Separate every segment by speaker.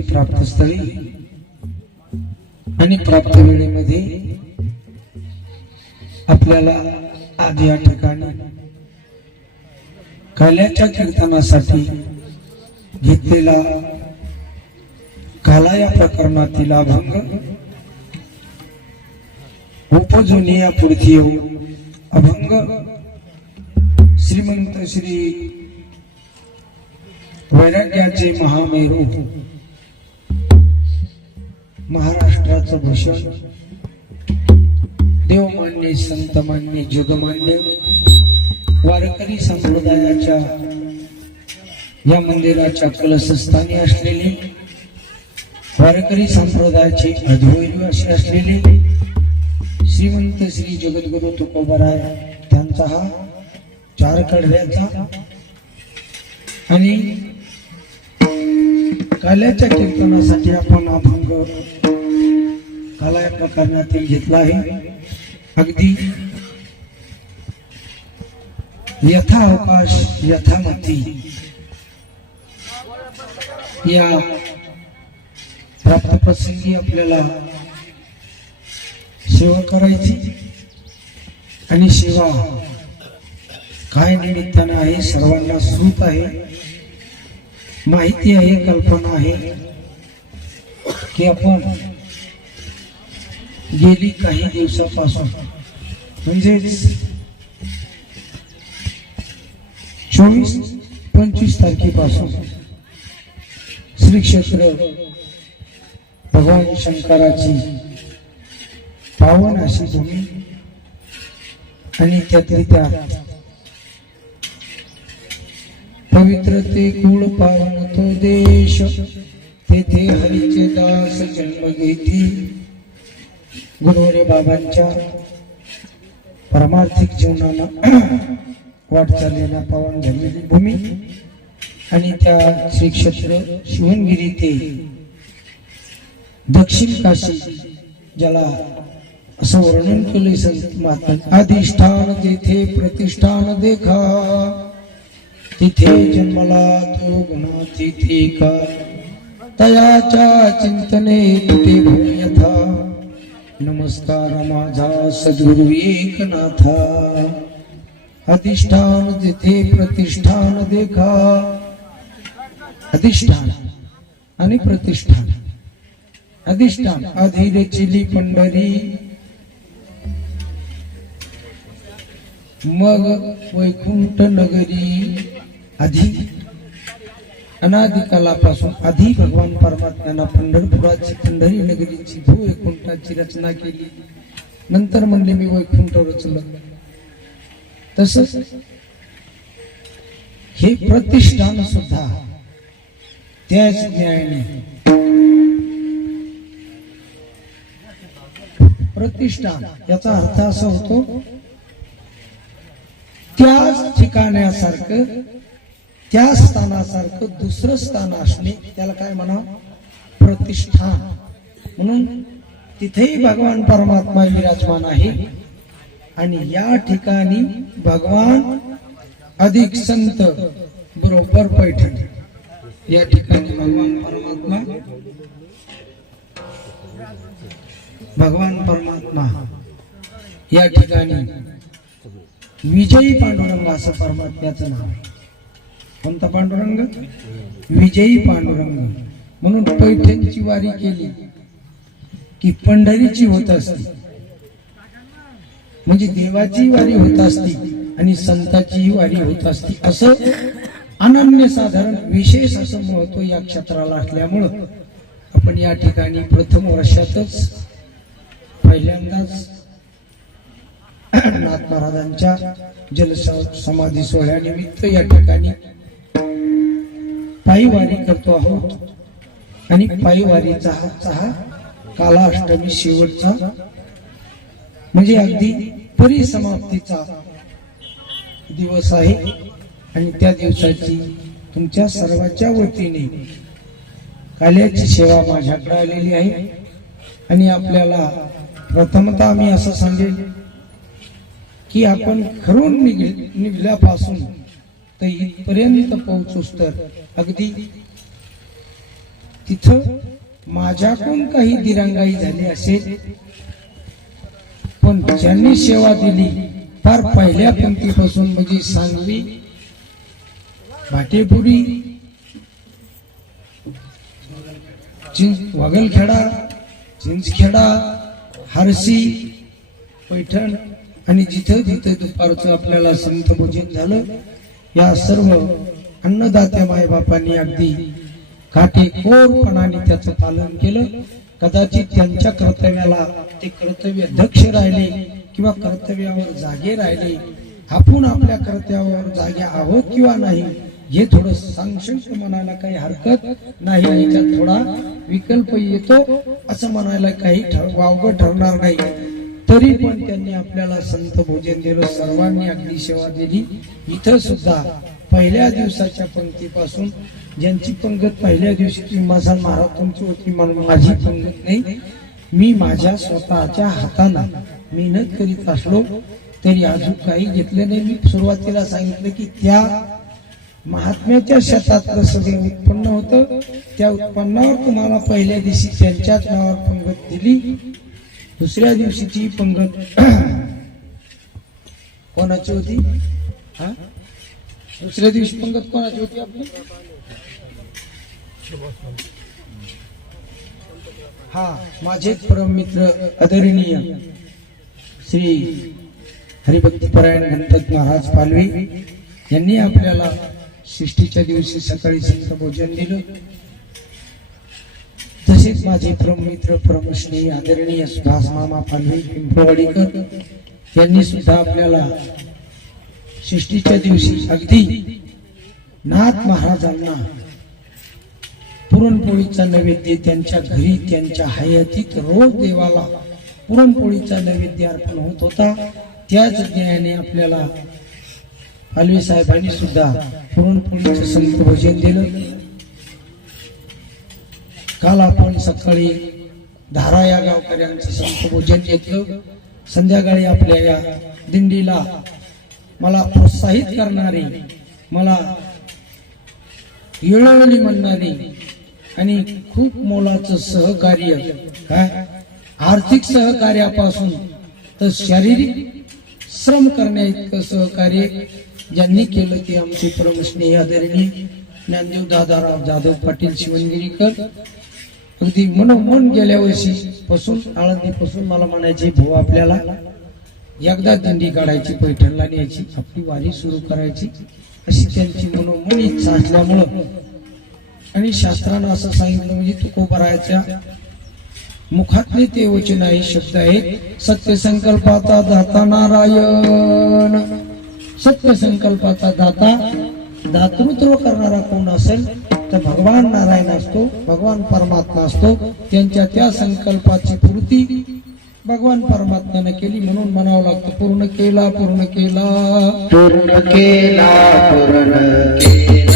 Speaker 1: प्राप्त प्राप्त स्थळी आणि प्राप्त वेळेमध्ये आपल्याला आज या ठिकाणी काल्याच्या कीर्तनासाठी घेतलेला काला या प्रकरणातील अभंग उपजून या पुढची येऊ. अभंग श्रीमंत श्री वैराग्याचे महामेरू महाराष्ट्राचं भूषण. देवमान्य संतमान्य जगमान्य वारकरी संप्रदायाच्या या मंदिराच्या कलशस्थानी असलेले वारकरी संप्रदायाचे अध्वैर्य असे असलेले श्रीमंत श्री जगद्गुरु तुकोबराय त्यांचा हा चार कडव्याचा आणि काल्याच्या कीर्तनासाठी आपण अभंग काला या प्रकरणातील घेतला आहे. अगदी यथा अवकाश यथामती या प्राप्तप्रसंगी आपल्याला सेवा करायची आणि सेवा काय निमित्तानं आहे सर्वांना सूत आहे माहिती आहे कल्पना आहे की आपण गेली काही दिवसापासून. म्हणजेच चोवीस पंचवीस तारखेपासून श्री क्षेत्र भगवान शंकराची पावन अशी भूमी आणि त्यातली त्या पवित्र ते कुळ पावन तो देश तेथे हरीचे दास जन्म घेती. गुरुवरे बाबांच्या परमार्थिक जीवनाला वाटचालीला पावन झालेली भूमी आणि त्या श्री क्षेत्र शिवणगिरी ते दक्षिण काशी ज्याला असं वर्णन केले संत महात्मा अधिष्ठान जेथे प्रतिष्ठान देखा तिथे जन्मला तो गुणा तिथे का? तयाच्या चिंतने तुटे यथा नमस्कार माझा सद्गुरु एकनाथा. अधिष्ठान जिथे प्रतिष्ठान देखा. अधिष्ठान आणि प्रतिष्ठान. अधिष्ठान अधीर चिली पंढरी. मग वैकुंठ नगरी. आधी अनादिकालापासून आधी भगवान परमात्म्यानं पंढरपुराची पंढरी नगरीची भू वैकुंठाची रचना केली. नंतर म्हणले मी वैकुंठ रचलं तसंच हे प्रतिष्ठान सुद्धा त्याच न्यायाने प्रतिष्ठान याचा अर्थ असा होतो त्याच ठिकाण्यासारखं त्या स्थानासारखं दुसरं स्थान असणे त्याला काय म्हणा प्रतिष्ठान. म्हणून तिथेही भगवान परमात्मा विराजमान आहे. आणि या ठिकाणी भगवान अधिक संत बरोबर पैठण. या ठिकाणी भगवान परमात्मा. भगवान परमात्मा. या ठिकाणी विजयी पांडुरंग असं परमात्म्याचं नाव आहे. कोणता पांडुरंग? विजयी पांडुरंग. म्हणून पैठणची वारी केली की पंढरीची होत असते. म्हणजे देवाची वारी होत असती आणि संताचीही वारी होत असती. असं अनन्य साधारण विशेष असं महत्त्व या क्षेत्राला असल्यामुळं आपण या ठिकाणी प्रथम वर्षातच पहिल्यांदाच नाथ महाराजांच्या जल समाधी सोहळ्यानिमित्त या ठिकाणी पायीवारी करतो आहोत. आणि पायीवारीचा हा काला अष्टमी शेवटचा म्हणजे अगदी परिसमाप्तीचा दिवस आहे. आणि त्या दिवसाची तुमच्या सर्वांच्या वतीने काल्याची सेवा माझ्याकडे आलेली आहे. आणि आपल्याला प्रथमतः मी असं सांगेन की आपण खरून निघ निघल्यापासून तर इथपर्यंत पोहोचूस तर. अगदी तिथं माझ्याकडून काही दिरंगाई झाली असेल. पण ज्यांनी सेवा दिली फार पहिल्या पंक्तीपासून म्हणजे सांगवी भाटेपुरी वागलखेडा चिंचखेडा हारसी पैठण आणि जिथं जिथं दुपारचं आपल्याला संत भोजन झालं या सर्व अन्नदात्या मायबापांनी अगदी काटेकोरपणाने त्याचं पालन केलं. कदाचित त्यांच्या कर्तव्याला ते कर्तव्य दक्ष राहिले किंवा कर्तव्यावर जागे राहिले. आपण आपल्या कर्तव्यावर जागे आहोत किंवा नाही हे थोडं संशय म्हणायला काही हरकत नाही. याच्यात थोडा विकल्प येतो असं म्हणायला काही ठर- वावगं ठरणार नाही. तरी पण त्यांनी आपल्याला संत भोजन दिलं सर्वांनी अगदी सेवा दिली. इथं सुद्धा पहिल्या दिवसाच्या पंक्तीपासून ज्यांची पंगत पहिल्या दिवशी मसाल महाराज तुमची होती म्हणून माझी पंगत नाही. मी माझ्या स्वतःच्या हाताला मेहनत करीत असलो तरी अजून काही घेतलं नाही. मी सुरुवातीला सांगितलं की त्या महात्म्याच्या शेतातलं सगळं उत्पन्न होतं. त्या उत्पन्नावर तुम्हाला पहिल्या दिवशी त्यांच्याच नावावर पंगत दिली. दुसऱ्या दिवशीची पंगत कोणाची होती? हा? दुसऱ्या दिवशी पंगत कोणाची होती आपली? हा माझे परम मित्र आदरणीय श्री हरिभक्तीपरायण गणपत महाराज पालवी यांनी आपल्याला सृष्टीच्या दिवशी सकाळी संत भोजन दिलं. तसेच माझे प्रमित्र मित्र आदरणीय सुभाष मामा पालवी पिंपवाडीकर यांनी सुद्धा आपल्याला सृष्टीच्या दिवशी अगदी नाथ महाराजांना पुरणपोळीचा नैवेद्य त्यांच्या घरी त्यांच्या हयातीत रोज देवाला पुरणपोळीचा नैवेद्य अर्पण होत होता. त्याच ज्ञाने आपल्याला पालवी साहेबांनी सुद्धा पुरणपोळीचं संत भोजन दिलं. काल आपण सकाळी धारा या गावकऱ्यांचं संत घेतलं. संध्याकाळी आपल्या या दिंडीला मला प्रोत्साहित करणारे मला येळवली म्हणणारी आणि खूप मोलाचं सहकार्य काय आर्थिक सहकार्यापासून तर शारीरिक श्रम करण्या इतकं सहकार्य ज्यांनी केलं ते आमचे परमस्नेही आदरणीय ज्ञानदेव दादाराव जाधव पाटील शिवणगिरीकर अगदी मनोमन गेल्या वर्षी पासून आळंदी मला म्हणायची भाऊ आपल्याला एकदा दिंडी काढायची पैठणला न्यायची आपली वारी सुरू करायची अशी त्यांची मनोमन इच्छा असल्यामुळं आणि शास्त्रानं असं सांगितलं म्हणजे तुकोबरायच्या मुखातले ते वचन आहे शब्द आहे सत्य संकल्पाचा दाता नारायण. सत्य संकल्पाचा दाता दातृत्व करणारा कोण असेल तर भगवान नारायण असतो भगवान परमात्मा असतो त्यांच्या त्या संकल्पाची पूर्ती भगवान परमात्म्याने केली म्हणून म्हणावं लागतं पूर्ण केला पूर्ण केला.
Speaker 2: पूर्ण केला पूर्ण केला.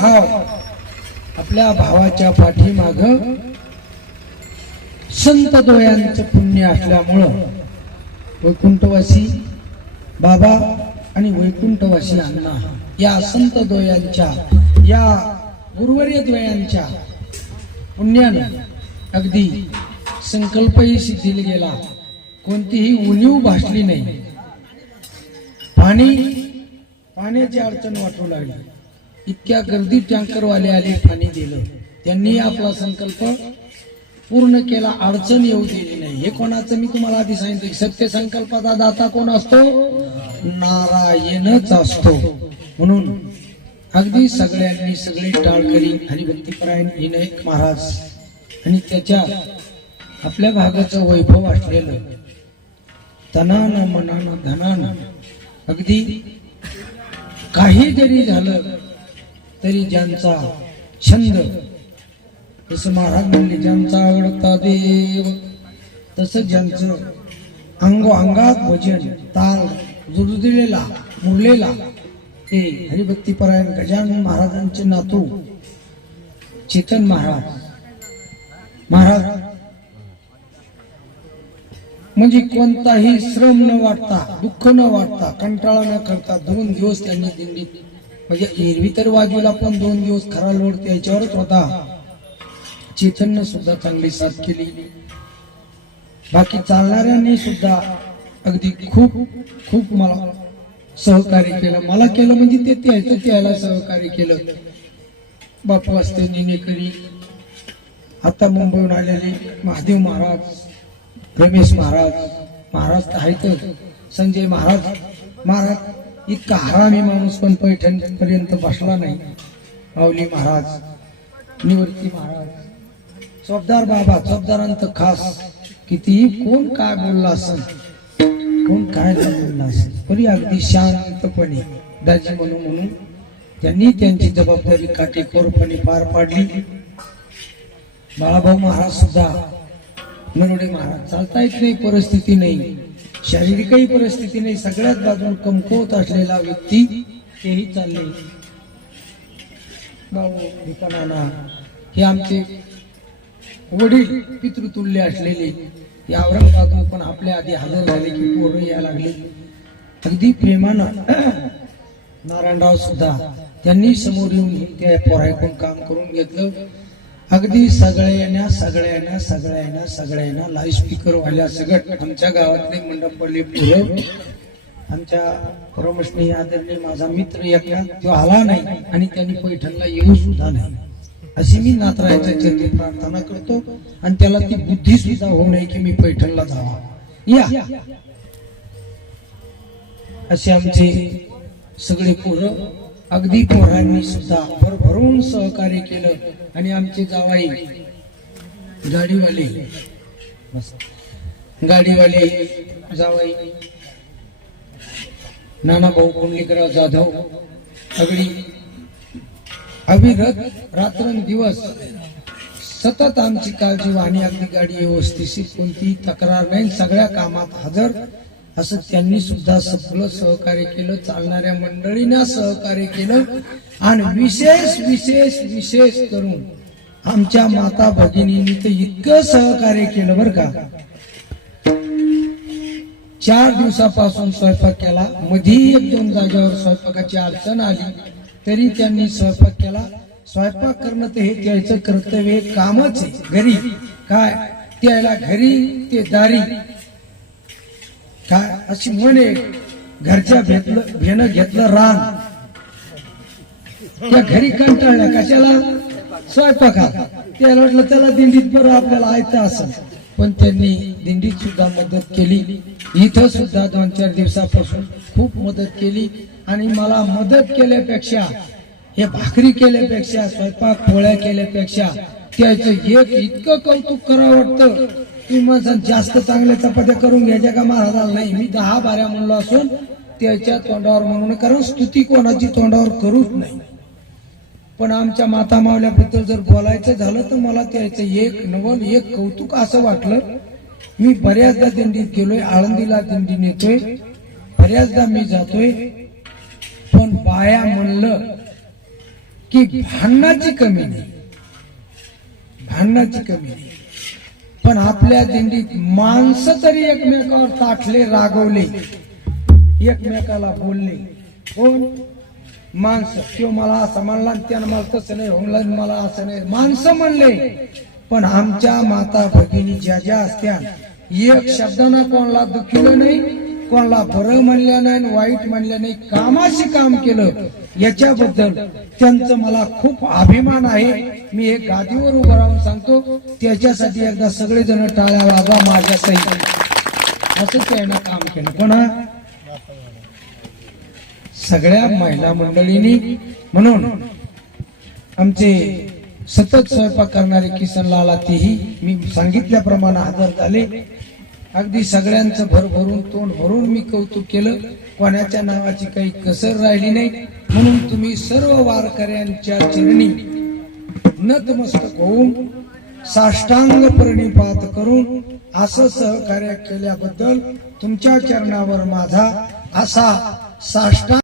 Speaker 1: भाव आपल्या भावाच्या पाठीमाग संत डोळ्यांचं पुण्य असल्यामुळं वैकुंठवासी बाबा आणि वैकुंठवासी अण्णा या संत दोयांच्या या गुरुवर्य द्वयांच्या पुण्यानं अगदी संकल्पही सिद्धीला गेला. कोणतीही उणीव भासली नाही. पाणी पाण्याची अडचण वाटू लागली. इतक्या गर्दी टँकरवाले आले पाणी दिलं त्यांनी आपला संकल्प पूर्ण केला अडचण येऊ दिली नाही. हे कोणाचं मी तुम्हाला आधी सांगितलं सत्य संकल्पाचा दाता कोण असतो? नारायणच असतो. म्हणून अगदी सगळ्यांनी सगळे टाळकरी हरिभक्तीपरायण विनायक महाराज आणि त्याच्या आपल्या भागाचं वैभव असलेलं तनानं मनानं धनानं अगदी काही जरी झालं तरी ज्यांचा छंद जसं महाराज म्हणले ज्यांचा आवडता देव तसं ज्यांचं अंगो अंगात भजन ताल जुळलेला मुरलेला ते हरिभक्तीपरायण गजानन महाराजांचे नातू चेतन महाराज. महाराज म्हणजे कोणताही श्रम न वाटता दुःख न वाटता कंटाळा न करता दोन दिवस त्यांनी दिंडीत म्हणजे एरवी तर बाजूला पण दोन दिवस खरा लोड त्याच्यावरच होता. चेतननं सुद्धा चांगली साथ केली. बाकी चालणाऱ्यांनी सुद्धा अगदी खूप खूप मला सहकार्य केलं. मला केलं म्हणजे ते त्याचं त्याला सहकार्य केलं. बापू असते निनेकरी. आता मुंबईहून आलेले महादेव महाराज रमेश महाराज महाराज तर आहेतच. संजय महाराज महाराज इतका हरामी माणूस पण पैठण पर्यंत बसला नाही. माऊली महाराज निवृत्ती महाराज. चोपदार बाबा चोपदारांत खास. कितीही कोण काय बोलला असेल कोण काय बोलला असेल तरी अगदी शांतपणे दाजी म्हणून म्हणून त्यांनी त्यांची जबाबदारी काटेकोरपणे पार पाडली. बाळाभाऊ महाराज सुद्धा मनोडे महाराज चालता येत नाही परिस्थिती नाही. शारीरिकही परिस्थितीने सगळ्यात बाजून कमकुवत असलेला व्यक्ती तेही चालले भाऊ हे आमचे वडील पितृतुल्य असलेले या औरंगाबादून पण आपल्या आधी हजर झाले की पोरं यायला लागले. अगदी प्रेमानं नारायणराव सुद्धा त्यांनी समोर येऊन त्या पोरायकडून काम करून घेतलं. अगदी सगळ्यांना सगळ्यांना सगळ्यांना सगळ्यांना लाईव्ह स्पीकर वाल्या सगळं आमच्या गावातले मंडपले पोरं आमच्या परमस्नेही आदरणीय माझा मित्र एकटा तो आला नाही आणि त्यांनी पैठणला येऊ सुद्धा नाही. अशी मी नातरायाच्या चरणी प्रार्थना करतो आणि त्याला ती बुद्धी सुद्धा होऊ नये की मी पैठणला जावा. या. असे आमचे सगळे पोरं अगदी पोरांनी सुद्धा भरभरून सहकार्य केलं. आणि आमचे जावाई गाडीवाले गाडीवाले जावाई नाना भाऊ कुंडलिकराव जाधव अगदी अविरत रात्रंदिवस सतत आमची काळजी वाहणी अगदी गाडी व्यवस्थित कोणती तक्रार नाही. सगळ्या कामात हजर असं त्यांनी सुद्धा सगळं सहकार्य केलं चालणाऱ्या मंडळींना सहकार्य केलं. आणि विशेष विशेष विशेष करून आमच्या माता भगिनींनी तर इतकं सहकार्य केलं बरं का. चार दिवसापासून स्वयंपाक केला. मधी एक दोन जागेवर स्वयंपाकाची अडचण आली तरी त्यांनी स्वयंपाक केला. स्वयंपाक करणं तर हे त्याचं कर्तव्य हे कामच आहे. घरी काय? त्याला घरी ते दारी. काय? अशी म्हणे घरच्या भेटलं भेणं घेतलं रान. त्या घरी कंटाळल्या कशाला? स्वयंपाका त्याला वाटलं त्याला दिंडीत बरं आपल्याला ऐकतं असं पण त्यांनी दिंडीत सुद्धा मदत केली. इथं सुद्धा दोन चार दिवसापासून खूप मदत केली. आणि मला मदत केल्यापेक्षा हे भाकरी केल्यापेक्षा स्वयंपाक पोळ्या केल्यापेक्षा त्याचं एक इतकं कौतुक करावं वाटतं. की जास्त चांगल्या चपात्या करून घ्यायच्या का महाराजाला नाही? मी दहा बाऱ्या म्हणलो असून त्याच्या तोंडावर म्हणून कारण स्तुती कोणाची तोंडावर करूच नाही. पण आमच्या माता मावल्याबद्दल जर बोलायचं झालं तर मला त्याचं एक नवल एक कौतुक असं वाटलं. मी बऱ्याचदा दिंडीत गेलोय आळंदीला दिंडी नेतोय. बऱ्याचदा मी जातोय. पण बाया म्हणलं की भांडणाची कमी नाही. भांडणाची कमी नाही. पण आपल्या दिंडीत माणसं तरी एकमेकावर ताटले रागवले. एकमेकाला बोलले. कोण? माणसं. किंवा मला असं म्हणला आणि त्यानं मला तसं नाही होऊन मला असं नाही. माणसं म्हणले पण आमच्या माता भगिनी ज्या ज्या असत्या एक शब्दानं कोणाला दुखिलं नाही. कोणाला बरं म्हणल्या नाही आणि वाईट म्हणल्या नाही कामाशी काम केलं याच्याबद्दल त्यांचं मला खूप अभिमान आहे. मी हे गादीवर उभं राहून सांगतो त्याच्यासाठी एकदा सगळेजण टाळ्या वाजवा माझ्या सहित. असं त्यानं काम केलं. पण हा सगळ्या महिला मंडळींनी म्हणून आमचे सतत स्वयंपाक करणारे किसन लाला तेही मी सांगितल्याप्रमाणे आदर झाले. अगदी सगळ्यांचं भरभरून तोंड भरून मी कौतुक केलं. कोणाच्या नावाची काही कसर राहिली नाही. म्हणून तुम्ही सर्व वारकऱ्यांच्या चरणी नतमस्तक होऊन साष्टांग प्रणिपात करून असं सहकार्य केल्याबद्दल तुमच्या चरणावर माझा असा साष्टांग